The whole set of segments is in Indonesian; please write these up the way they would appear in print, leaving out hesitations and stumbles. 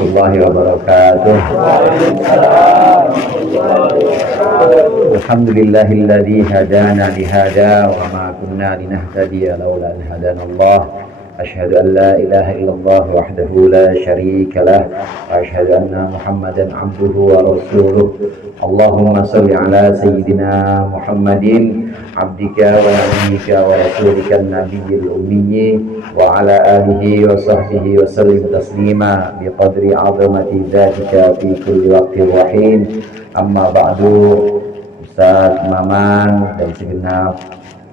warahmatullahi wabarakatuh. Alhamdulillahilladzi hadana lihada wa ma kunna linahtadiya laula an hadanallah. Asyhadu an la ilaha illallah wahdahu la syarika lah wa asyhadu anna Muhammadan abduhu wa rasuluh. Allahumma shalli ala sayyidina Muhammadin abdika wa nabiyyika wa rasulika nabiyil ummi wa ala alihi wa sahbihi wa sallim taslima biqadri 'azamati dzatika fi kulli waqtin wa hin. Amma ba'du. Ustaz Maman dan segenap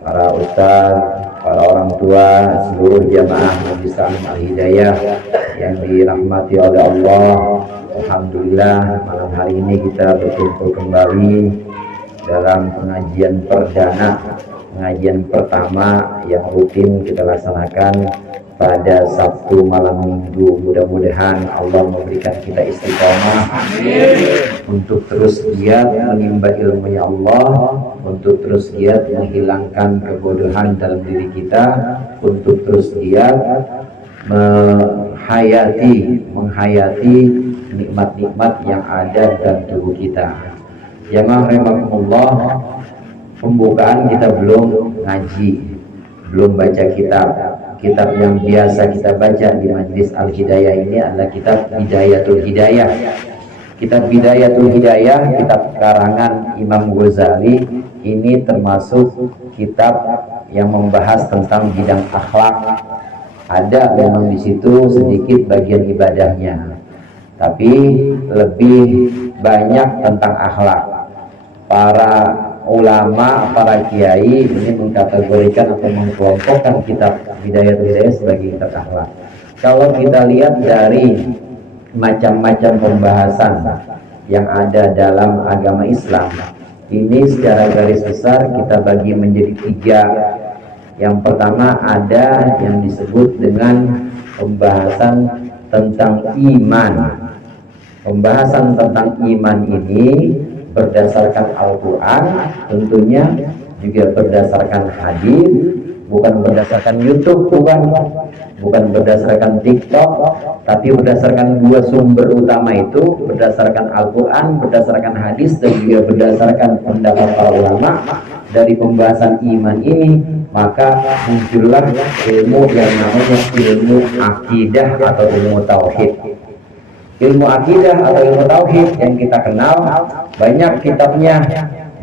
para ustaz, para orang tua, seluruh jamaah Majelis Ta'lim Al-Hidayah yang dirahmati oleh Allah. Alhamdulillah, malam hari ini kita berkumpul kembali dalam pengajian perdana, pengajian pertama yang rutin kita laksanakan pada Sabtu malam Minggu. Mudah-mudahan Allah memberikan kita istiqomah untuk terus giat menimba ilmunya Allah, untuk terus giat menghilangkan kebodohan dalam diri kita, untuk terus giat menghayati nikmat-nikmat yang ada dalam tubuh kita. Jamaah rahimakumullah, pembukaan kita belum ngaji, belum baca kitab. Kitab yang biasa kita baca di Majelis Al-Hidayah ini adalah kitab Bidayatul Hidayah. Kitab Bidayatul Hidayah, kitab karangan Imam Ghazali, ini termasuk kitab yang membahas tentang bidang akhlak. Ada memang di situ sedikit bagian ibadahnya, tapi lebih banyak tentang akhlak. Para ulama, para kiai ini mengkategorikan atau mengkelompokkan kitab Bidayatul Hidayah sebagai kitab akhlak. Kalau kita lihat dari macam-macam pembahasan yang ada dalam agama Islam, ini secara garis besar kita bagi menjadi tiga. Yang pertama ada yang disebut dengan pembahasan tentang iman. Pembahasan tentang iman ini berdasarkan Al-Quran, tentunya juga berdasarkan hadis, bukan berdasarkan YouTube, bukan berdasarkan TikTok, tapi berdasarkan dua sumber utama itu, berdasarkan Al-Quran, berdasarkan hadis, dan juga berdasarkan pendapat para ulama. Dari pembahasan iman ini maka muncullah ilmu yang namanya ilmu akidah atau ilmu tauhid. Ilmu akidah atau ilmu tauhid yang kita kenal banyak kitabnya,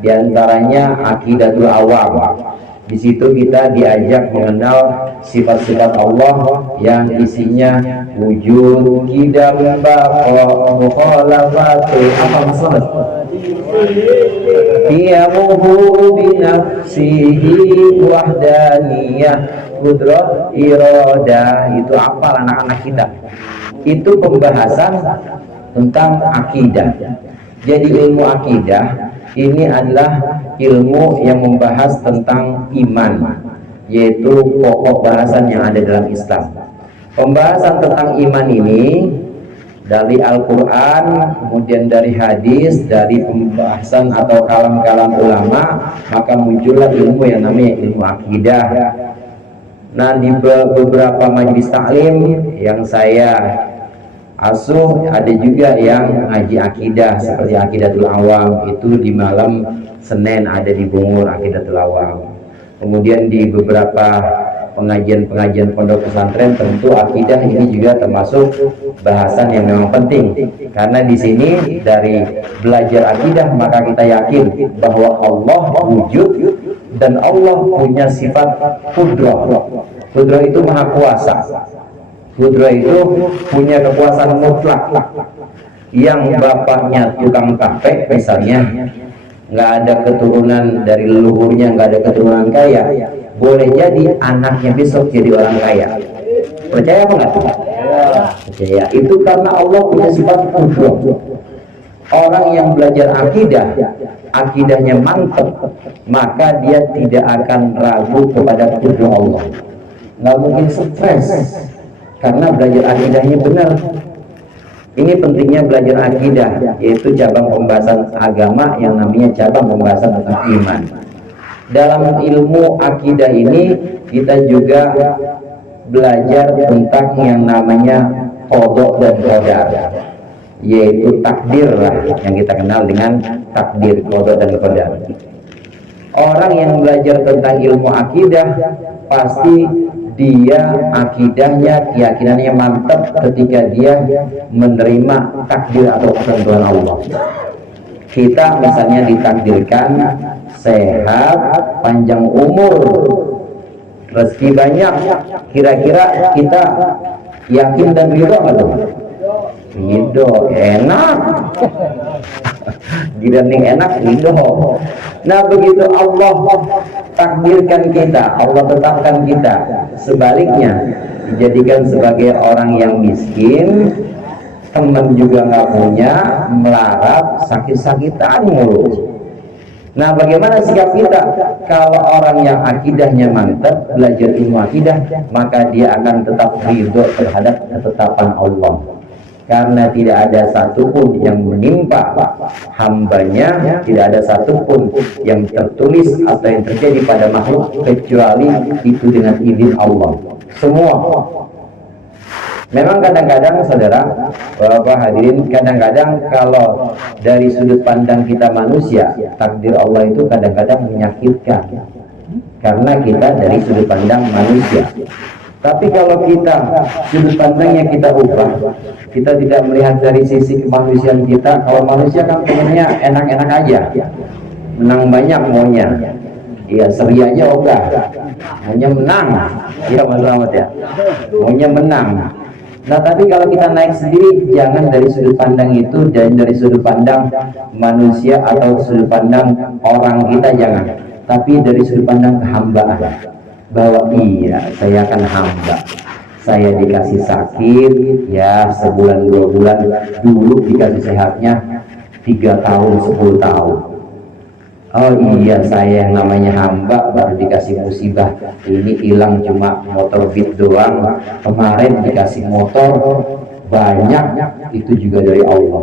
diantaranya Aqidatul Awam. Di situ kita diajak mengenal sifat-sifat Allah yang isinya wujud, qidam, baqa, mukhalafatul, apa masalah? Qiyamuhu binafsihi wahdaniyah, qudrat, iradah. Itu apa anak-anak kita? Itu pembahasan tentang akidah. Jadi ilmu akidah ini adalah ilmu yang membahas tentang iman, yaitu pokok bahasan yang ada dalam Islam. Pembahasan tentang iman ini dari Al-Quran, kemudian dari hadis, dari pembahasan atau kalam-kalam ulama, maka muncullah ilmu yang namanya ilmu akidah. Nah, di beberapa majelis taklim yang saya asuh ada juga yang ngaji akidah seperti Aqidatul Awam, itu di malam Senin ada di Bungur Aqidatul Awam. Kemudian di beberapa pengajian-pengajian pondok pesantren tentu akidah ini juga termasuk bahasan yang memang penting, karena di sini dari belajar akidah maka kita yakin bahwa Allah wujud dan Allah punya sifat qudrah. Qudrah itu maha kuasa. Qudrah itu punya kekuasaan mutlak. Yang bapaknya tukang tape misalnya, nggak ada keturunan dari leluhurnya, nggak ada keturunan kaya, boleh jadi anaknya besok jadi orang kaya. Percaya apa nggak? Percaya. Itu karena Allah punya sifat qudrah. Orang yang belajar akidah, akidahnya mantap, maka dia tidak akan ragu kepada qudrah Allah. Nggak mungkin stres karena belajar akidahnya benar. Ini pentingnya belajar akidah, yaitu cabang pembahasan agama yang namanya cabang pembahasan tentang iman. Dalam ilmu akidah ini kita juga belajar tentang yang namanya qada dan qadar, yaitu takdir lah yang kita kenal dengan takdir, qada dan qadar. Orang yang belajar tentang ilmu akidah pasti dia akidahnya, keyakinannya mantap ketika dia menerima takdir atau ketentuan Allah. Kita misalnya ditakdirkan sehat, panjang umur, rezeki banyak, kira-kira kita yakin dan ridho nggak tuh? Ridho, enak. Giliran enak, ridho. Nah begitu Allah takdirkan kita, Allah tetapkan kita, sebaliknya dijadikan sebagai orang yang miskin, teman juga nggak punya, melarat, sakit-sakitan mulu. Nah bagaimana sikap kita? Kalau orang yang akidahnya mantap, belajar ilmu akidah, maka dia akan tetap ridho terhadap ketetapan Allah, karena tidak ada satupun yang menimpa hambanya, tidak ada satupun yang tertulis atau yang terjadi pada makhluk kecuali itu dengan izin Allah. Semua. Memang kadang-kadang saudara, Bapak hadirin, kadang-kadang kalau dari sudut pandang kita manusia, takdir Allah itu kadang-kadang menyakitkan karena kita dari sudut pandang manusia. Tapi kalau kita sudut pandangnya kita ubah, kita tidak melihat dari sisi kemanusiaan kita. Kalau manusia kan pengennya enak-enak aja, menang banyak maunya, iya seri aja ogah, maunya menang, iya Mas Selamat ya, maunya menang. Nah tapi kalau kita naik sendiri, jangan dari sudut pandang itu, dan dari sudut pandang manusia atau sudut pandang orang kita, jangan, tapi dari sudut pandang kehambaan, bahwa iya saya akan hamba, saya dikasih sakit ya sebulan 2 bulan, dulu dikasih sehatnya 3 tahun 10 tahun. Oh iya, saya yang namanya hamba baru dikasih musibah, ini hilang cuma motor Beat doang, kemarin dikasih motor banyak, itu juga dari Allah.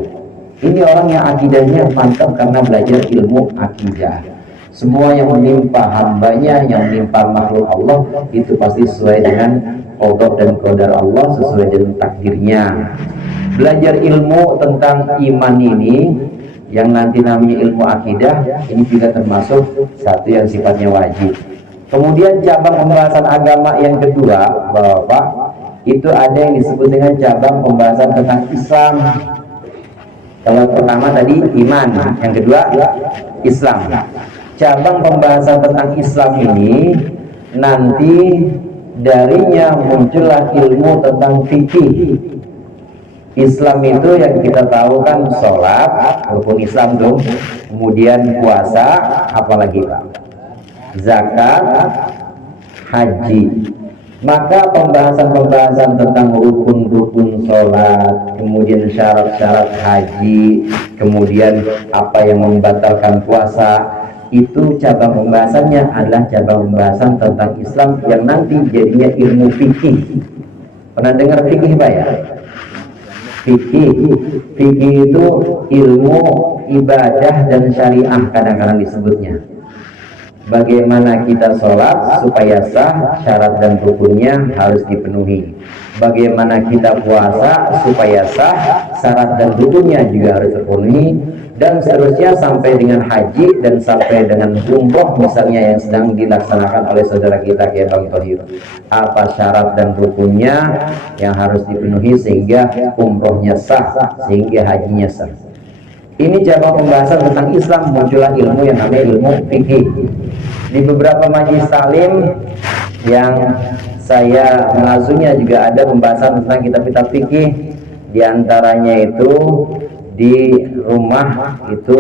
Ini orang yang akidahnya mantap karena belajar ilmu akidah. Semua yang menimpa hambanya, yang menimpa makhluk Allah, itu pasti sesuai dengan qada dan qadar Allah, sesuai dengan takdirnya. Belajar ilmu tentang iman ini, yang nanti namanya ilmu akidah, ini juga termasuk satu yang sifatnya wajib. Kemudian cabang pembahasan agama yang kedua, Bapak, itu ada yang disebut dengan cabang pembahasan tentang Islam. Kalau pertama tadi iman, yang kedua Islam. Cabang pembahasan tentang Islam ini nanti darinya muncullah ilmu tentang fikih. Islam itu yang kita tahu kan sholat, rukun Islam tuh, kemudian puasa, apalagi Pak, zakat, haji. Maka pembahasan-pembahasan tentang rukun-rukun sholat, kemudian syarat-syarat haji, kemudian apa yang membatalkan puasa, itu cabang pembahasannya adalah cabang pembahasan tentang Islam yang nanti jadinya ilmu fikih. Pernah dengar fikih Pak ya? Fikih itu ilmu ibadah dan syariah kadang-kadang disebutnya. Bagaimana kita sholat supaya sah, syarat dan rukunnya harus dipenuhi. Bagaimana kita puasa supaya sah, syarat dan rukunnya juga harus terpenuhi. Dan seterusnya sampai dengan haji dan sampai dengan umroh misalnya yang sedang dilaksanakan oleh saudara kita kayak Bang Thohir. Apa syarat dan rukunnya yang harus dipenuhi sehingga umrohnya sah, sehingga hajinya sah. Ini cabang pembahasan tentang Islam, muncullah ilmu yang namanya ilmu fikih. Di beberapa majelis talim yang saya mengasuhnya juga ada pembahasan tentang kitab-kitab fikih. Di antaranya itu di rumah itu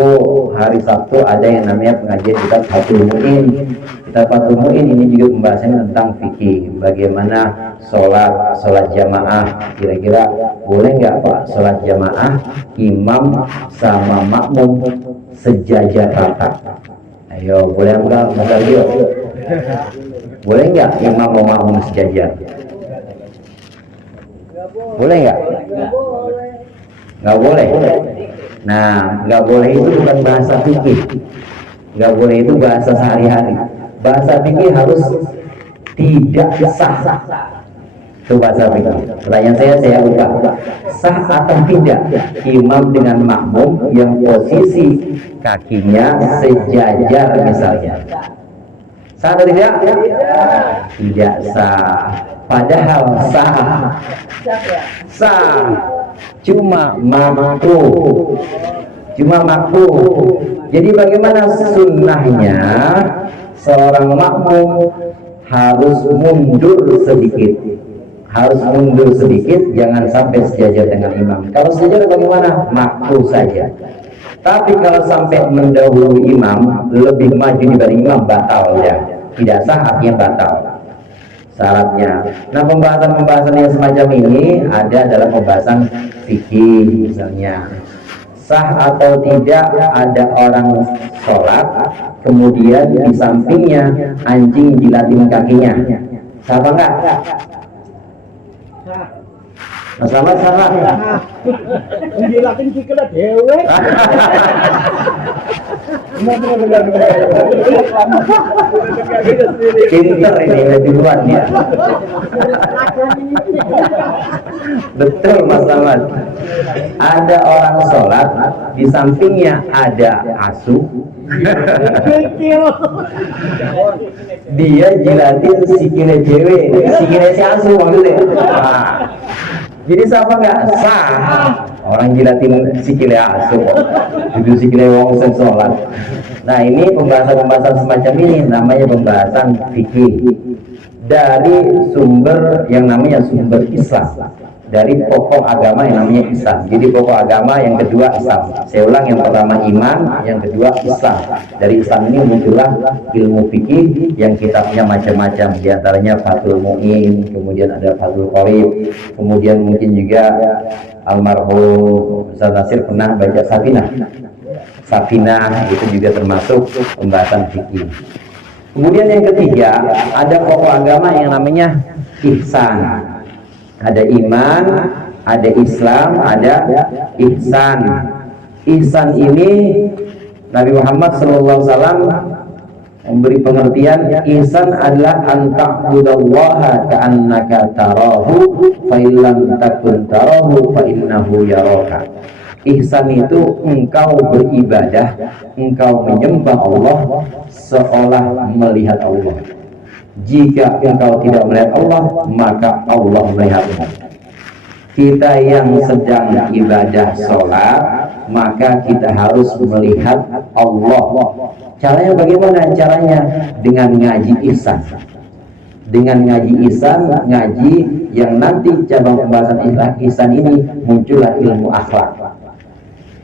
hari Sabtu ada yang namanya pengajian kitab Fathul Mu'in. Kitab Fathul Mu'in ini juga pembahasannya tentang fikih. Bagaimana sholat jamaah, kira-kira boleh nggak Pak sholat jamaah imam sama makmum sejajar rata? Ayo, boleh nggak Mas Arjo? Boleh nggak imam sama makmum sejajar? Boleh nggak? Nggak boleh. Nah, nggak boleh itu bukan bahasa fikih. Nggak boleh itu bahasa sehari-hari. Bahasa fikih harus tidak sah. Itu bahasa fikih. Pertanyaan saya ubah. Sah atau tidak imam dengan makmum yang posisi kakinya sejajar misalnya? Sah atau tidak? Tidak sah. Padahal sah. Sah. Cuma makruh. Jadi bagaimana sunnahnya seorang makmum harus mundur sedikit, jangan sampai sejajar dengan imam. Kalau sejajar bagaimana? Makruh saja. Tapi kalau sampai mendahului imam, lebih maju dibanding imam, batal ya. Tidak sah, artinya batal syaratnya. Nah, pembahasan yang semacam ini ada dalam pembahasan fikih misalnya. Sah atau tidak ada orang sholat kemudian di sampingnya anjing jilatin kakinya, sah apa enggak? Sama jilatin sikile dhewe. Pinter ini duluan ya. Betul Mas Ahmad. Ada orang sholat di sampingnya ada asu. Dia jilatin sikile dewe, sikile si asu maksudnya. Jadi siapa nggak sah orang jilatin sikile asu, itu sikile wong sing sholat. Nah, ini pembahasan semacam ini namanya pembahasan fikih dari sumber yang namanya sumber Islam, dari pokok agama yang namanya Islam. Jadi pokok agama yang kedua Islam. Saya ulang, yang pertama iman, yang kedua Islam. Dari Islam ini muncullah ilmu fikih yang kitabnya macam-macam. Di antaranya Fathul Mu'in, kemudian ada Fathul Qorib, kemudian mungkin juga almarhum Ustaz Nasir pernah baca Safinah, itu juga termasuk pembahasan fikih. Kemudian yang ketiga, ada pokok agama yang namanya ihsan. Ada iman, ada Islam, ada ihsan. Ihsan ini Nabi Muhammad SAW memberi pengertian, ihsan adalah anta'budallaha ka'annaka tarahu fa illam takun tarahu fa innahu yaraka. Ihsan itu engkau beribadah, engkau menyembah Allah seolah melihat Allah. Jika engkau tidak melihat Allah, maka Allah melihatmu. Kita yang sedang ibadah sholat, maka kita harus melihat Allah. Caranya bagaimana? Caranya dengan ngaji ihsan. Dengan ngaji ihsan, ngaji yang nanti cabang pembahasan ihsan ini muncullah ilmu akhlak.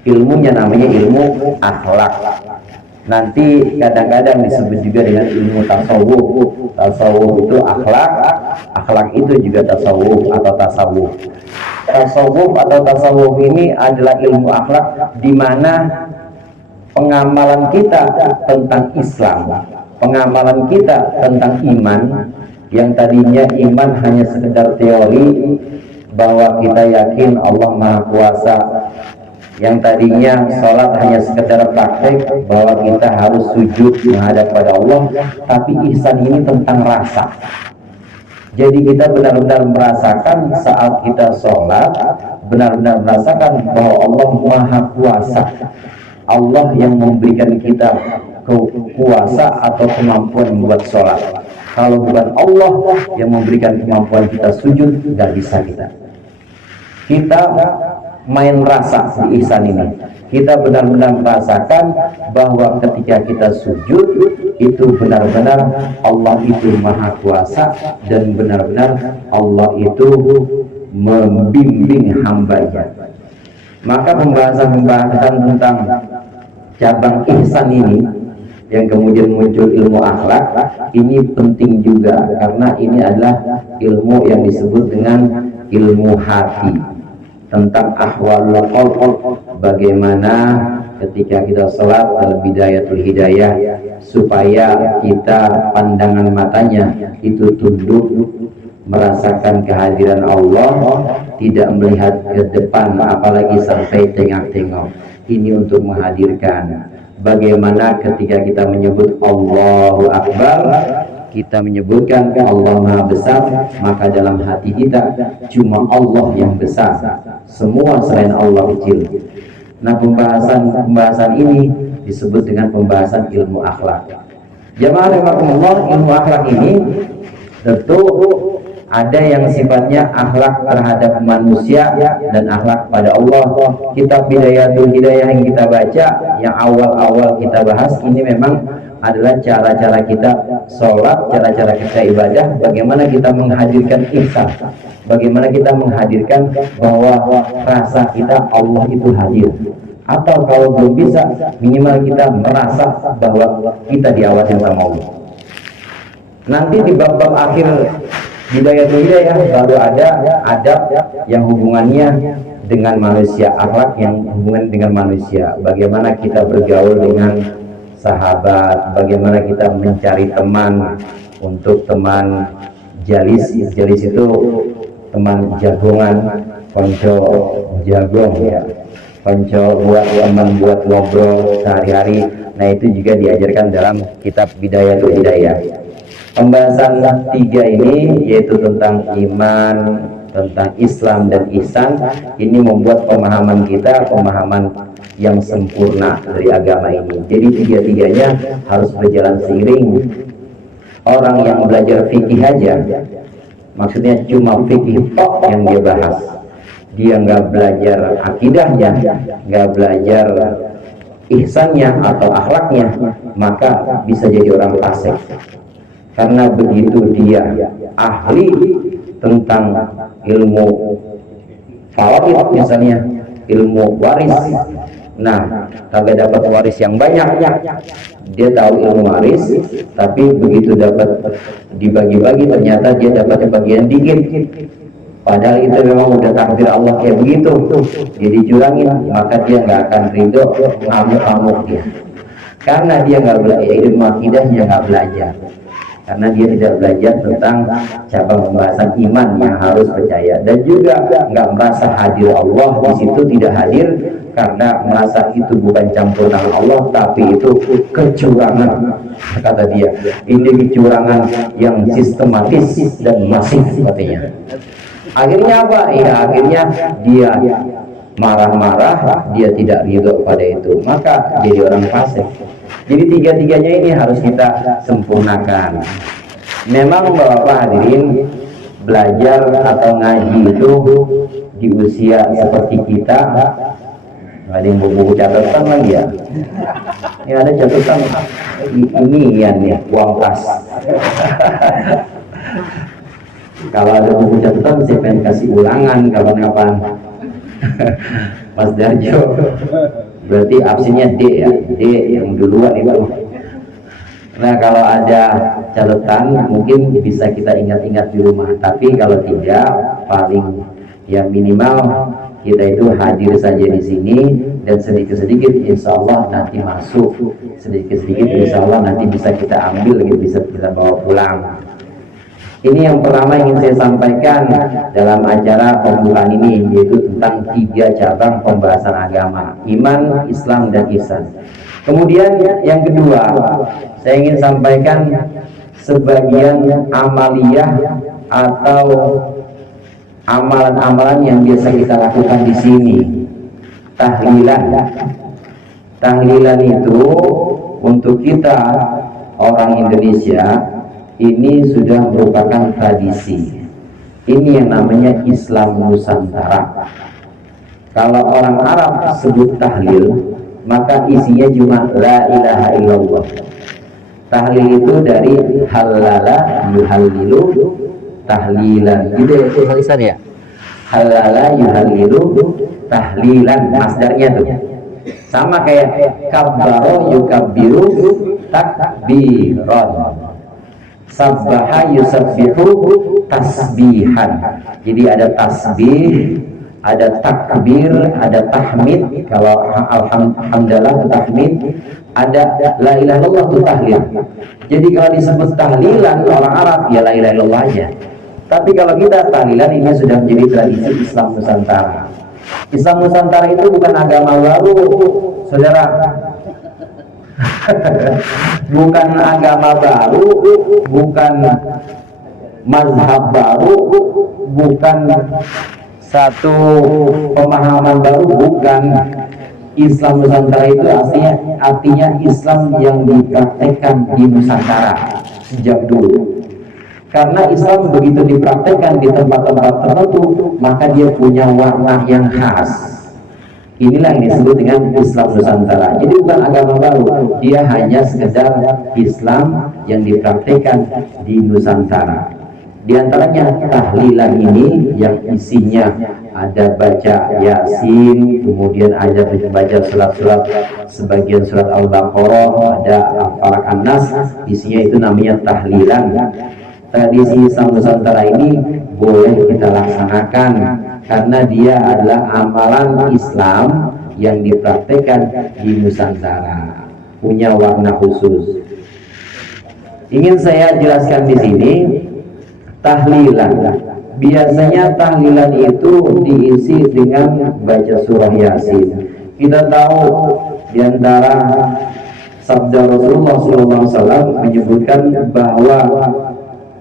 Ilmunya namanya ilmu akhlak. Nanti kadang-kadang disebut juga dengan ilmu tasawuf. Tasawuf itu akhlak, akhlak itu juga tasawuf atau tasawuf. Tasawuf atau tasawuf ini adalah ilmu akhlak di mana pengamalan kita tentang Islam, pengamalan kita tentang iman, yang tadinya iman hanya sekedar teori bahwa kita yakin Allah Maha Kuasa, yang tadinya sholat hanya sekedar praktek bahwa kita harus sujud menghadap pada Allah, tapi ihsan ini tentang rasa. Jadi kita benar-benar merasakan saat kita sholat, benar-benar merasakan bahwa Allah Maha Kuasa, Allah yang memberikan kita kuasa atau kemampuan membuat sholat. Kalau bukan Allah yang memberikan kemampuan kita sujud, nggak bisa kita main rasa di ihsan ini. Kita benar-benar merasakan bahwa ketika kita sujud itu benar-benar Allah itu Maha Kuasa dan benar-benar Allah itu membimbing hambanya. Maka pembahasan tentang cabang ihsan ini yang kemudian muncul ilmu akhlak ini penting juga, karena ini adalah ilmu yang disebut dengan ilmu hati, tentang ahwalul qalb, bagaimana ketika kita sholat dalam bidayatul hidayah supaya kita pandangan matanya itu tunduk merasakan kehadiran Allah, tidak melihat ke depan apalagi sampai tengok-tengok. Ini untuk menghadirkan bagaimana ketika kita menyebut Allahu Akbar, kita menyebutkan Allah Maha Besar, maka dalam hati kita cuma Allah yang besar, semua selain Allah kecil. Nah, pembahasan ini disebut dengan pembahasan ilmu akhlak. Jamaah rahimakumullah, ilmu akhlak ini tentu ada yang sifatnya akhlak terhadap manusia dan akhlak pada Allah. Kitab Bidayatul Hidayah yang kita baca, yang awal-awal kita bahas, ini memang adalah cara-cara kita sholat, cara-cara kita ibadah, bagaimana kita menghadirkan ihsan, bagaimana kita menghadirkan bahwa rasa kita Allah itu hadir, atau kalau belum bisa, minimal kita merasa bahwa kita diawasi sama Allah. Nanti di bab-bab akhir Bidayatul Hidayah baru ada adab yang hubungannya dengan manusia, akhlak yang hubungan dengan manusia, bagaimana kita bergaul dengan sahabat, bagaimana kita mencari teman untuk teman jalis. Jalis itu teman jagongan, konco jagong ya, konco buat teman buat ngobrol sehari-hari. Nah, itu juga diajarkan dalam kitab Bidayatul Hidayah. Pembahasan 3 ini yaitu tentang iman, tentang Islam dan ihsan, ini membuat pemahaman kita pemahaman yang sempurna dari agama ini. Jadi tiga-tiganya harus berjalan seiring. Orang yang belajar fikih aja, maksudnya cuma fikih tok yang dia bahas, dia nggak belajar akidahnya, nggak belajar ihsannya atau akhlaknya, maka bisa jadi orang fasik. Karena begitu dia ahli tentang ilmu faraid misalnya, ilmu waris, nah kagak dapat waris yang banyak, dia tahu ilmu waris, tapi begitu dapat dibagi-bagi ternyata dia dapat bagian dikit, padahal itu memang udah takdir Allah kayak begitu, dia dicurangin, maka dia nggak akan ridho, ngamuk-ngamuk dia, karena dia nggak belajar ilmu akidahnya, nggak belajar, karena dia tidak belajar tentang cabang pembahasan iman yang harus percaya, dan juga nggak merasa hadir Allah di situ, tidak hadir karena merasa itu bukan campur tangan Allah, tapi itu kecurangan. Kata dia, ini kecurangan yang sistematis dan masif katanya. Akhirnya apa? Ya akhirnya dia marah-marah, dia tidak ridho pada itu, maka jadi orang fasik. Jadi tiga-tiganya ini harus kita sempurnakan. Memang Bapak hadirin, belajar atau ngaji itu di usia seperti kita, ada yang buku catatan lagi ya. Ini ada catatan ini ya nih, uang kas. Kalau ada buku catatan saya pengen kasih ulangan kapan-kapan. Mas Darjo, berarti absennya D ya, D yang duluan itu. Nah, kalau ada catatan mungkin bisa kita ingat-ingat di rumah, tapi kalau tidak, paling ya minimal kita itu hadir saja di sini, dan sedikit-sedikit insya Allah nanti masuk, sedikit-sedikit insya Allah nanti bisa kita ambil, bisa kita bawa pulang. Ini yang pertama ingin saya sampaikan dalam acara pembukaan ini, yaitu tentang 3 cabang pembahasan agama, iman, Islam, dan ihsan. Kemudian yang kedua, saya ingin sampaikan sebagian amaliyah atau amalan-amalan yang biasa kita lakukan di sini. Tahlilan. Tahlilan itu untuk kita orang Indonesia ini sudah merupakan tradisi. Ini yang namanya Islam Nusantara. Kalau orang Arab sebut tahlil, maka isinya cuma la ilaha illallah. Tahlil itu dari halala yuhallilu tahlilan. Gitu ya tulisan ya. Halala yuhallilu tahlilan, masdarnya tuh. Sama kayak kabbaro yukabbiru takbiron. Sabbaha yusabbihu tasbihan. Jadi ada tasbih, ada takbir, ada tahmid. Kalau alhamdulillah itu tahmid, ada la ilaha illallah itu tahlil. Jadi kalau disebut tahlilan orang Arab ya la ilaha illallah aja. Tapi kalau kita tahlilan ini sudah menjadi tradisi Islam Nusantara. Islam Nusantara itu bukan agama baru, saudara. Bukan agama baru, bukan mazhab baru, bukan satu pemahaman baru, bukan. Islam Nusantara itu artinya Islam yang dipraktekkan di Nusantara sejak dulu. Karena Islam begitu dipraktekkan di tempat-tempat tertentu, maka dia punya warna yang khas. Inilah yang disebut dengan Islam Nusantara. Jadi bukan agama baru, dia hanya sekedar Islam yang dipraktekkan di Nusantara. Di antaranya tahlilan ini yang isinya ada baca Yasin, kemudian ada baca surat-surat, sebagian surat Al-Baqarah, ada Al-Falaq, An-Nas, isinya itu namanya tahlilan. Tradisi Islam Nusantara ini boleh kita laksanakan karena dia adalah amalan Islam yang dipraktekkan di Nusantara, punya warna khusus. Ingin saya jelaskan di sini, tahlilan. Biasanya tahlilan itu diisi dengan baca surah Yasin. Kita tahu di antara sabda Rasulullah SAW menyebutkan bahwa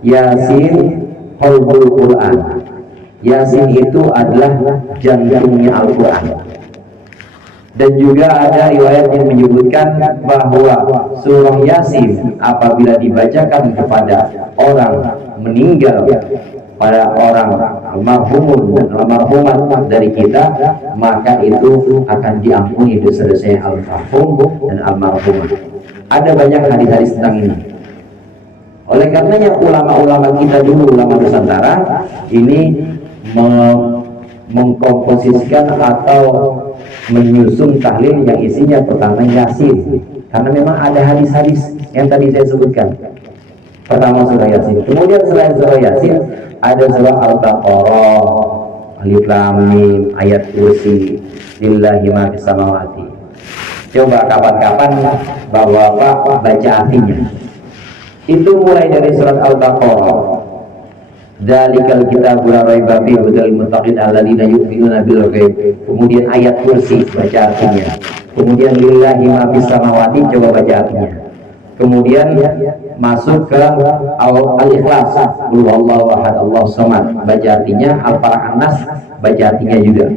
Yasin qalbul Quran. Yasin itu adalah jantungnya Al-Quran. Dan juga ada riwayat yang menyebutkan bahwa surah Yasin apabila dibacakan kepada orang meninggal, pada orang almarhumun dan almarhumat dari kita, maka itu akan diampuni dosa-dosa almarhum dan almarhumat. Ada banyak hadis-hadis tentang ini. Oleh karenanya ulama-ulama kita dulu, ulama Nusantara ini mengkomposisikan atau menyusun tahlil yang isinya pertama Yasin, karena memang ada hadis-hadis yang tadi saya sebutkan. Pertama surah Yasin, kemudian selain surah Yasin ada surah Al-Baqarah, Alif Lam Mim, ayat kursi, lillahi ma fis samawati. Coba kapan-kapan Bapak baca artinya. Itu mulai dari surat Al-Baqarah, Dzalikal kitabu la raiba fihi hudal muttaqin alladzina yu'minuna bil ghaib. Kemudian ayat kursi, baca artinya. Kemudian lillahi ma fis samawati, coba baca artinya. Kemudian masuk ke Al-Ikhlas, qul huwallahu ahad, Allahu samad, baca artinya. Al-Falaq, An-Nas, baca artinya juga.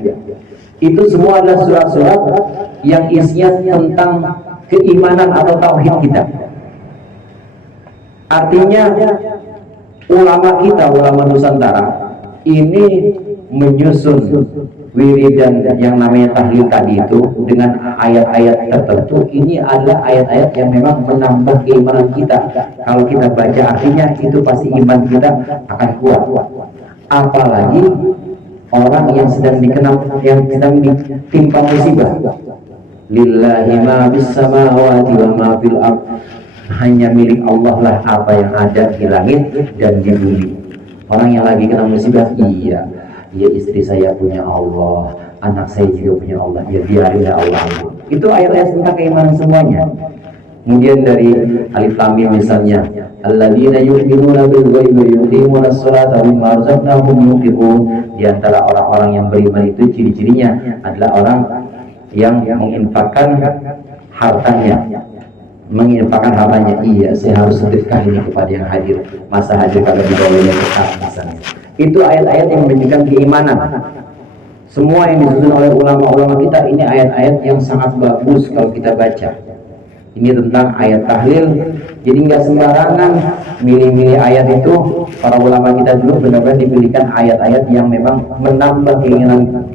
Itu semua adalah surat-surat yang isinya tentang keimanan atau tauhid kita. Artinya ulama kita, ulama Nusantara ini menyusun wiridan yang namanya tahlil tadi itu dengan ayat-ayat tertentu. Ini adalah ayat-ayat yang memang menambah keimanan kita. Kalau kita baca artinya, itu pasti iman kita akan kuat. Apalagi orang yang sedang ditimpa musibah. Lillahi ma bis samawati wa ma fil ardh. Hanya milik Allah lah apa yang ada di langit dan di bumi. Orang yang lagi kena musibah, iya istri saya punya Allah, anak saya juga punya Allah, ya biarinlah Allah. Itu ayat-ayat tentang keimanan semuanya. Kemudian dari Alif Lam Mim misalnya, alladzina yu'minuna bil ghaibi wa yuqimuna ash-sholata wa mimma razaqnahum yunfiqun. Di antara orang-orang yang beriman itu ciri-cirinya adalah orang yang menginfakkan hartanya. Menginfakkan hartanya, iya saya harus sedekah ini kepada yang hadir, masa hadir kalau dibawanya tetap misalnya. Itu ayat-ayat yang menunjukkan keimanan. Semua yang disusun oleh ulama-ulama kita, ini ayat-ayat yang sangat bagus kalau kita baca. Ini tentang ayat tahlil. Jadi nggak sembarangan milih-milih ayat itu. Para ulama kita dulu benar-benar dipilihkan ayat-ayat yang memang menambah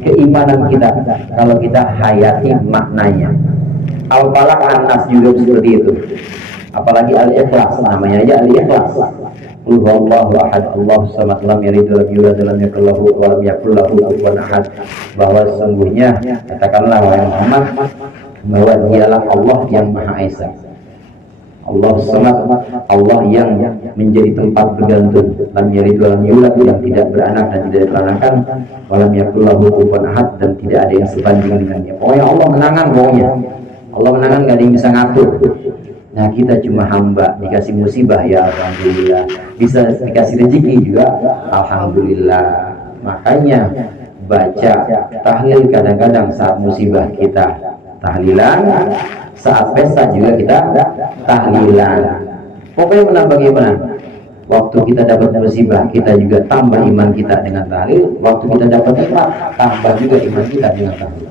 keimanan kita kalau kita hayati maknanya. Al-Falaq, An-Nas juga seperti itu. Apalagi Al-Ikhlas, namanya aja Al-Ikhlas. Qul huwallahu ahad, Allahu samad, lam yalid wa lam yulad wa lam yakul lahu wa lam yakul lahu kufuwan ahad. Bahwa sesungguhnya, katakanlah wahai Muhammad, bahwa dialah Allah yang Maha Esa. Allah samad, Allah yang menjadi tempat bergantung. Lam yalid wa lam yulad, yang tidak beranak dan tidak diperanakan. Wa lam yakul lahu kufuwan ahad, dan tidak ada yang sebanding dengannya. Pokoknya Allah menangan, pokoknya Allah menangan, gak ada yang bisa ngatur. Nah kita cuma hamba, dikasih musibah ya alhamdulillah, bisa dikasih rezeki juga alhamdulillah. Makanya baca tahlil kadang-kadang saat musibah kita tahlilan, saat pesta juga kita tahlilan. Pokoknya menambah gimana? Waktu kita dapat musibah, kita juga tambah iman kita dengan tahlil. Waktu kita dapat nikmat, tambah juga iman kita dengan tahlil.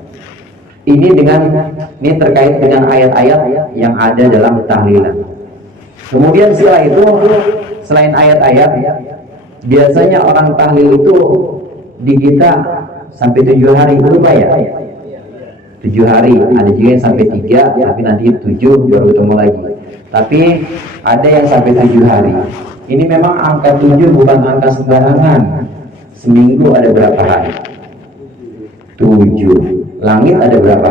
Ini terkait dengan ayat-ayat yang ada dalam tahlilan. Kemudian setelah itu, selain ayat-ayat, biasanya orang tahlil itu di kita sampai 7 hari, berapa ya? 7 hari, ada juga yang sampai 3, tapi nanti 7 baru ketemu lagi. Tapi ada yang sampai 7 hari. Ini memang angka 7 bukan angka sembarangan. Seminggu ada berapa hari? 7. Langit ada berapa?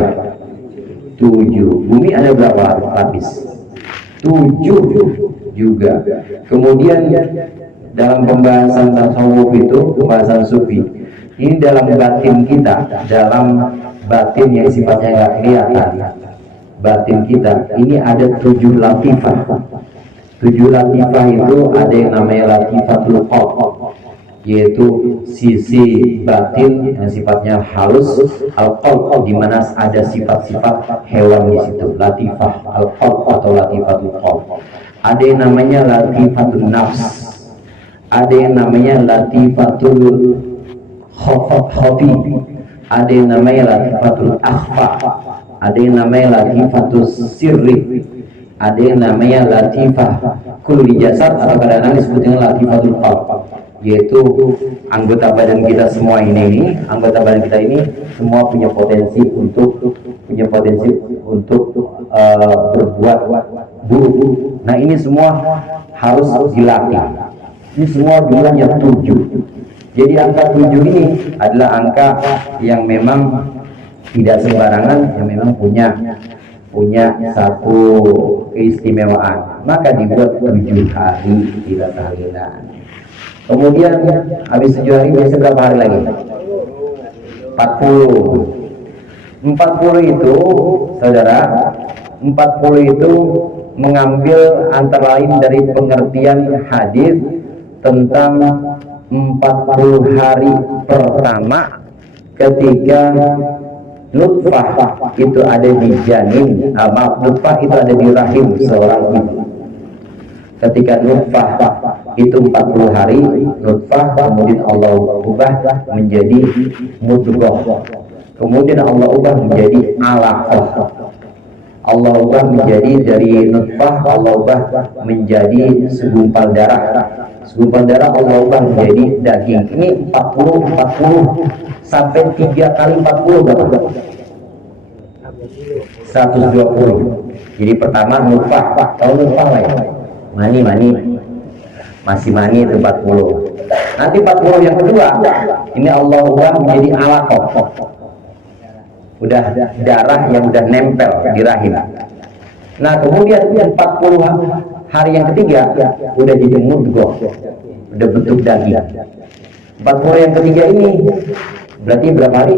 7. Bumi ada berapa lapis? 7 juga. Kemudian dalam pembahasan tasawuf itu, pembahasan sufi, ini dalam batin kita, dalam batin yang sifatnya nggak kelihatan, batin kita ini ada 7 latifah. 7 latifah itu ada yang namanya latifatul qalb, yaitu sisi batin yang sifatnya halus, al-qalb, di mana ada sifat-sifat hewan di situ, latifah al-qalb atau latifatul qalb. Ada yang namanya latifatul nafs, ada yang namanya latifatul khafi, ada yang namanya latifatul akhfa, ada yang namanya latifatul sirri, ada yang namanya latifah kulli jasad, atau kadang-kadang disebutnya latifatul qalb, yaitu anggota badan kita semua ini anggota badan kita ini semua punya potensi untuk berbuat buruk. Nah, ini semua harus dilatih. Ini semua jumlahnya 7. Jadi angka 7 ini adalah angka yang memang tidak sembarangan, yang memang punya satu keistimewaan. Maka dibuat 7 hari kita tahlilan. Kemudian habis 7 hari biasa berapa hari lagi? 40 itu, saudara, 40 itu mengambil antara lain dari pengertian hadis tentang 40 hari pertama ketika nutfah itu ada di janin, nutfah itu ada di rahim seorang ibu. Ketika nutfah itu 40 hari nutfah, kemudian Allah ubah menjadi mudghah, kemudian Allah ubah menjadi alaqah, Allah ubah menjadi dari nutfah, Allah ubah menjadi segumpal darah, segumpal darah Allah ubah menjadi daging. Ini 40 sampai 3 kali 40 berapa? 120. Jadi pertama nutfah, tahu nutfah lah ya? Mani, masih mani itu 40. Nanti 40 yang kedua, ini Allah ubah menjadi alaqah, udah darah yang udah nempel di rahim. Nah, kemudian 40 hari yang ketiga udah jadi mudghah, udah bentuk daging. 40 yang ketiga ini berarti berapa hari?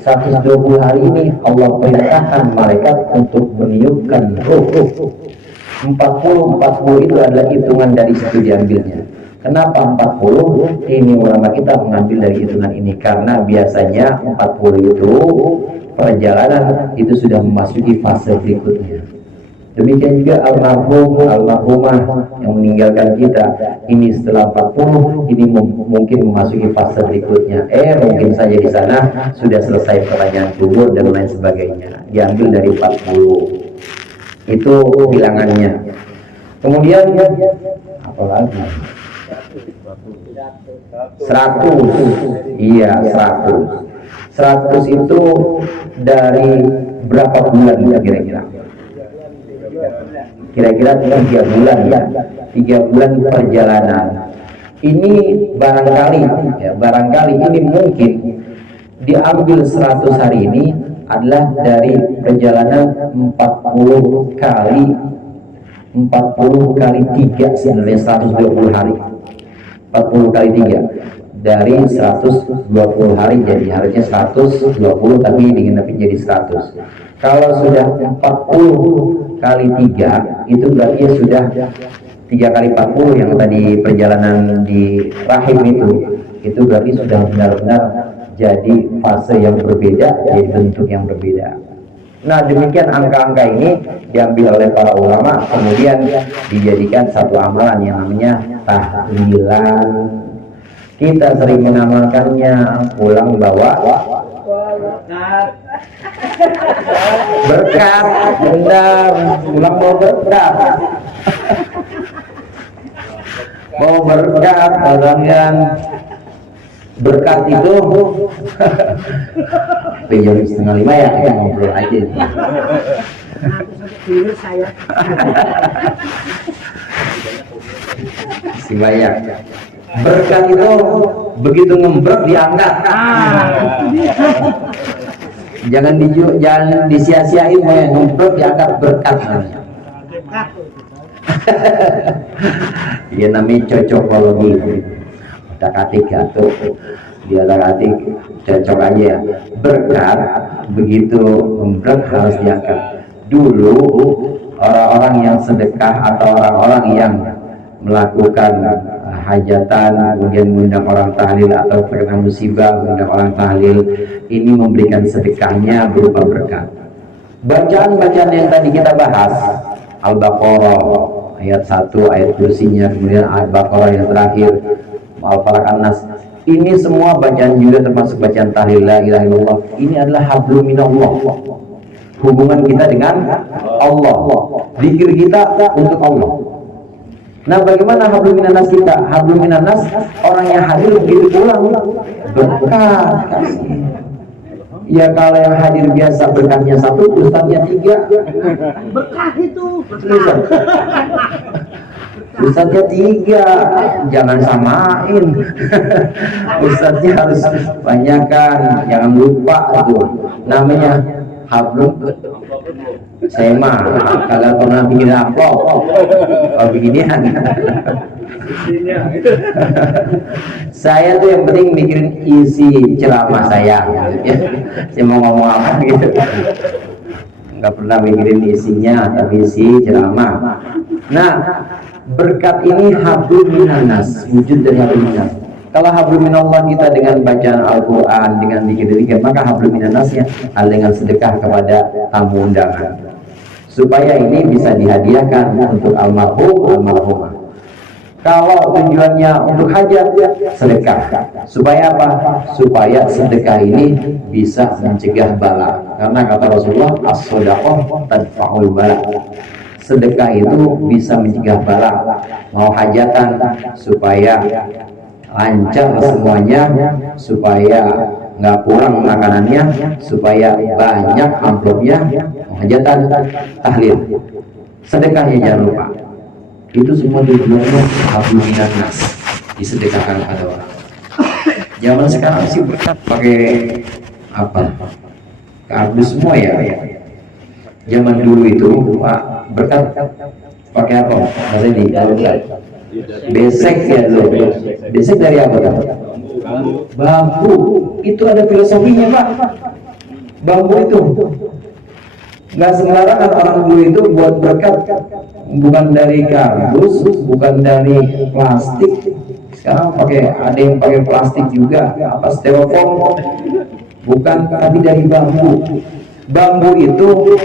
120 hari ini Allah perintahkan malaikat untuk meniupkan ruh. 40 itu adalah hitungan dari situ diambilnya. Kenapa 40? Ini ulama kita mengambil dari hitungan ini karena biasanya 40 itu perjalanan itu sudah memasuki fase berikutnya. Demikian juga almarhumah yang meninggalkan kita, ini setelah 40 ini mungkin memasuki fase berikutnya. Mungkin saja di sana sudah selesai pertanyaan kubur dan lain sebagainya. Diambil dari 40. Itu bilangannya. Kemudian apa lagi? 100. Iya, 100. 100 itu dari berapa bulan kira-kira? Kira-kira 3 bulan ya, 3 bulan perjalanan. Ini barangkali ini mungkin diambil 100 hari ini adalah dari perjalanan 40 kali 3 sebenarnya 120 hari. 40 kali 3 dari 120 hari, jadi harusnya 120 tapi jadi 100. Kalau sudah 40 kali 3 itu berarti sudah 3 kali 40 yang tadi perjalanan di rahim itu berarti sudah benar-benar jadi fase yang berbeda, jadi bentuk yang berbeda. Nah, demikian angka-angka ini diambil oleh para ulama, kemudian dijadikan satu amalan yang namanya tahlilan. Kita sering mengamalkannya, pulang bawa berkat, benar, pulang bawa berkat. Bawa berkat, kalian berkat itu jam 4:30 ya, kita ngobrol aja. Si banyak berkat itu begitu ngembrek diangkat. Jangan disia-siain, mau yang ngembrek diangkat berkat. Ya namanya cocokologi. Tak-atik jatuh, dia tak-atik cocok aja ya. Berkat begitu ngembrek harus diangkat. Dulu orang-orang yang sedekah atau orang-orang yang melakukan hajatan, kemudian mengundang orang tahlil atau terkena musibah mengundang orang tahlil, ini memberikan sedekahnya berupa berkat. Bacaan-bacaan yang tadi kita bahas, Al-Baqarah ayat 1, ayat kursinya, kemudian Al-Baqarah yang terakhir, Al-Falaq, An-Nas, ini semua bacaan juga termasuk bacaan tahlil la ilaha illallah. Ini adalah hablum minallah, hubungan kita dengan Allah, zikir kita untuk Allah. Nah, bagaimana hablum minannas kita? Hablum minannas orang yang hadir begitu pulang berkat kasih. Ya kalau yang hadir biasa berkatnya 1, ustadznya 3. Berkah itu berkah. Ustadznya 3, jangan samain. Ustadznya harus banyakkan, jangan lupa itu. Namanya hablum. Saya mah kalau pernah bikin apa, beginian. Saya tuh yang penting mikirin isi ceramah saya, ya. Saya mau ngomong apa gitu, nggak pernah mikirin isinya, tapi isi ceramah. Nah, berkat ini hablum minannas, wujud dari hablum minannas. Kalau hablum minallah kita dengan bacaan Al-Quran, dengan zikir-zikir, maka hablum minannasnya dengan sedekah kepada tamu undangan, supaya ini bisa dihadiahkan untuk almarhum, almarhumah. Kalau tujuannya untuk hajat, sedekah. Supaya apa? Supaya sedekah ini bisa mencegah bala. Karena kata Rasulullah, as-shadaqah tadfa'ul bala. Sedekah itu bisa mencegah bala. Mau hajatan supaya lancar semuanya, supaya nggak kurang makanannya, supaya banyak amplopnya, hajatan, tahlil, sedekahnya jangan lupa. Itu semua tujuannya hablum minannas, disedekahkan kepada orang. Zaman sekarang sih berkat pakai apa? Kardus semua ya. Zaman dulu itu Pak, berkat pakai apa? Masih di besek ya lo. Besek dari apa kan? Bambu. Itu ada filosofinya Pak. Bambu itu nggak sembarangan orang dulu itu buat berkat, bukan dari kardus, bukan dari plastik. Sekarang ada yang pakai plastik juga, apa styrofoam, bukan, tapi dari bambu. Bambu itu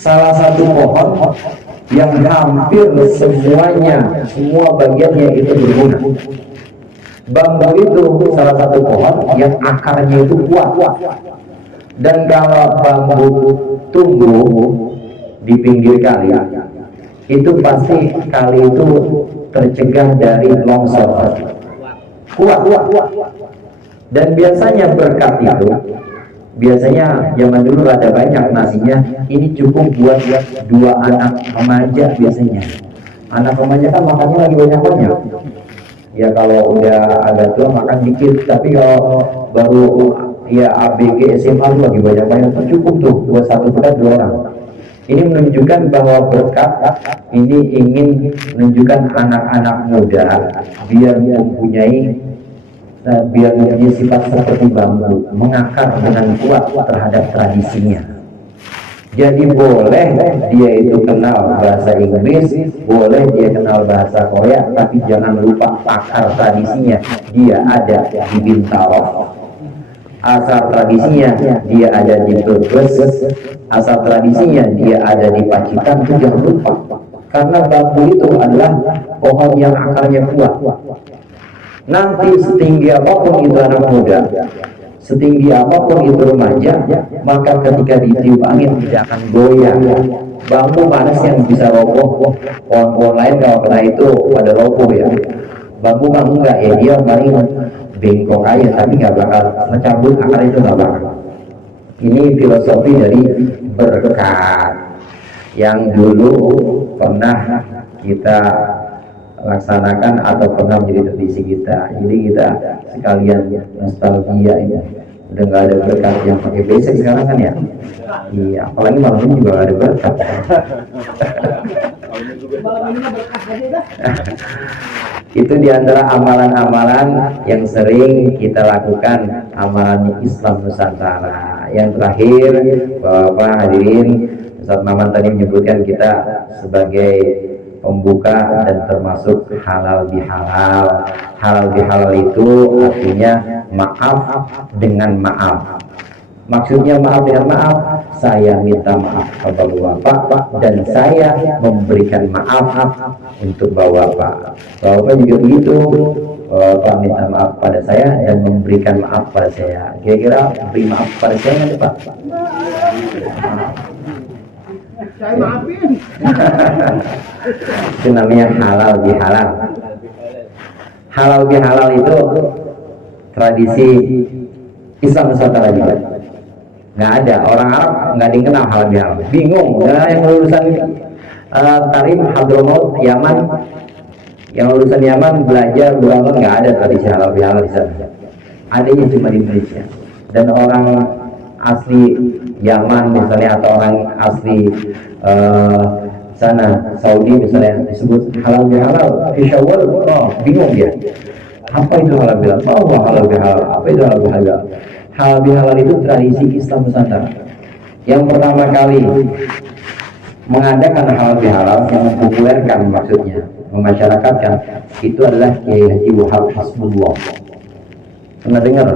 salah satu pohon yang hampir semuanya, semua bagiannya itu berguna. Bambu itu salah satu pohon yang akarnya itu kuat. Dan kalau bambu tumbuh di pinggir kali, itu pasti kali itu tercegah dari longsor. Kuat. Dan biasanya berkat itu, biasanya zaman dulu ada banyak nasinya, ini cukup buat 2 anak remaja biasanya. Anak remaja kan makannya lagi banyak-banyak. Ya kalau udah ada tua makan dikit, tapi kalau baru ya ABG SMA itu lagi banyak-banyak, cukup tuh buat 1 berkat 2 orang. Ini menunjukkan bahwa berkat ini ingin menunjukkan anak-anak muda biar mempunyai sifat seperti bambu, mengakar dengan kuat terhadap tradisinya. Jadi boleh dia itu kenal bahasa Inggris, boleh dia kenal bahasa Korea, tapi jangan lupa akar tradisinya dia ada di Bintaro. asal tradisinya dia ada di Brebes, asal tradisinya dia ada di Pacitan, itu jangan lupa. Karena bambu itu adalah pohon yang akarnya kuat. Nanti setinggi apapun itu anak muda, setinggi apapun itu remaja, maka ketika ditiup angin tidak akan goyah. Bambu panas yang bisa roboh, pohon-pohon lain kalau kena itu pada roboh ya. Bambu mah enggak ya, dia paling bengkok aja, tapi nggak bakal mencabut akar itu, nggak bakal. Ini filosofi dari berkat yang dulu pernah kita laksanakan atau pernah menjadi tradisi kita. Jadi kita sekalian nostalgia ini. Udah nggak ada berkat yang pakai basic sekarang kan ya. Iya, apalagi malam ini juga nggak ada berkat. Itu diantara amalan-amalan yang sering kita lakukan, amalan Islam Nusantara. Yang terakhir, Bapak hadirin, Ustaz Maman tadi menyebutkan kita sebagai pembuka dan termasuk halal bihalal. Halal bihalal itu artinya maaf dengan maaf. Maksudnya maaf dengan maaf, saya minta maaf kepada Bapak dan saya memberikan maaf untuk Bapak. Bapak juga begitu, Bapak minta maaf pada saya dan memberikan maaf pada saya. Kira-kira beri maaf pada saya nanti Pak? Saya maafin. Itu namanya halal bihalal. Halal bihalal itu tradisi Islam Nusantara juga. Nggak ada orang Arab, nggak ada yang kenal halal bihalal, bingung. Nah, yang lulusan Tarim Hadramaut Yaman, yang lulusan Yaman belajar berangan, nggak ada tradisi halal bihalal di sana. Adanya cuma di Indonesia. Dan orang asli Yaman misalnya atau orang asli sana Saudi misalnya disebut halal bihalal fi Syawal, oh, bingung dia. Apa itu halal bihalal? Oh, halal bihalal. Apa itu halal bihalal? Halal bihalal itu tradisi Islam Nusantara. Yang pertama kali mengadakan halal bihalal, yang mempopulerkan maksudnya, memasyarakatkan, itu adalah Kiai Haji Wahab Hasbullah. Pernah dengar?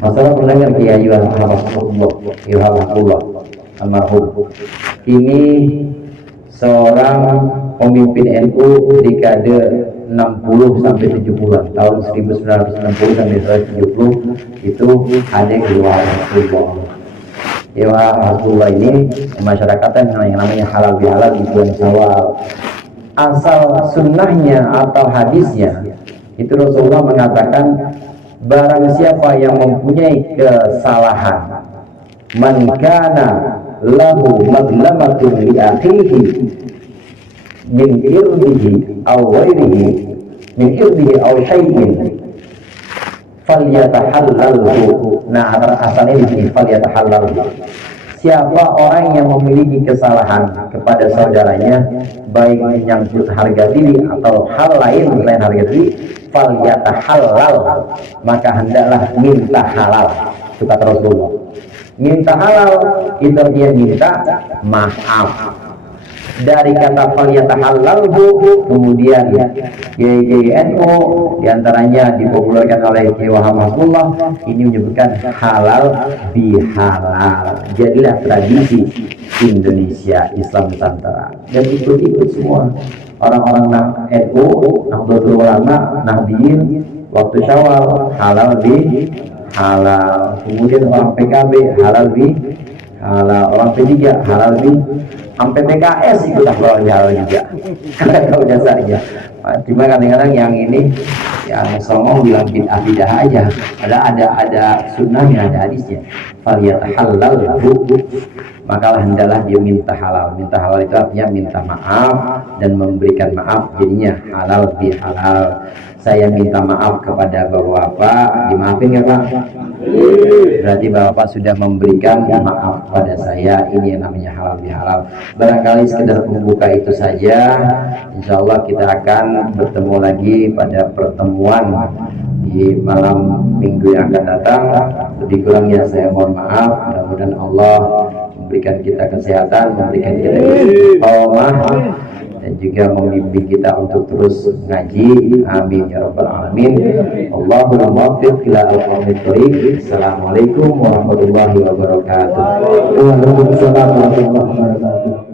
Masalah pernah dengar Kiai Haji Wahab Hasbullah, Kiai Wahab Hasbullah almarhum. Ini seorang pemimpin NU dekade 60 sampai 70-an, tahun 1960 sampai 1970 itu ada Kiai Wahab Hasbullah. Kiai Wahab Hasbullah ini memasyarakatkan yang namanya halal bihalal di bulan Syawal. Asal sunnahnya atau hadisnya itu Rasulullah mengatakan, barang siapa yang mempunyai kesalahan, man kana lahu madlamatun li akhihi min irdihi aw ghairihi min irdihi aw syai'in falyatahallalhu. Nah, asalnya di sini falyatahallalhu. Siapa orang yang memiliki kesalahan kepada saudaranya, baik menyangkut harga diri atau hal lain selain harga diri, falyatahallal, maka hendaklah minta halal. Itu kata Rasulullah. Minta halal itu artinya minta maaf. Dari kata falyatahallalhu, kemudian GNU diantaranya dipopulerkan oleh Kiai Wahab Hasbullah, ini menyebutkan halal bihalal. Jadilah tradisi Indonesia Islam Nusantara dan ikut-ikut semua orang-orang NU, Nahdlatul Ulama, Nahdliyin, waktu Syawal halal bi halal. Kemudian orang PKB halal bi halal, orang P3 halal bi, sampai PKS ikut halal bihalal juga. Karena tahu dasarnya. Cuma kadang-kadang yang ini yang songong bilang bid'ah aja. Ada sunnahnya, ada hadisnya. Falyatahallalhu, maka hendaklah dia minta halal. Minta halal itu artinya minta maaf dan memberikan maaf, jadinya halal bihalal. Saya minta maaf kepada Bapak, dimaafin ya Pak? Berarti Bapak sudah memberikan maaf pada saya. Ini yang namanya halal bihalal. Barangkali sekedar membuka itu saja. Insya Allah kita akan bertemu lagi pada pertemuan di malam minggu yang akan datang. Lebih kurangnya saya mohon maaf. Mudah-mudahan Allah memberikan kita kesehatan, memberikan kita istiqomah, dan juga membimbing kita untuk terus ngaji. Amin ya rabbal alamin. Allahumma waffiq ila aqwamit thoriq. Assalamualaikum warahmatullahi wabarakatuh. Waalaikumsalam warahmatullahi wabarakatuh.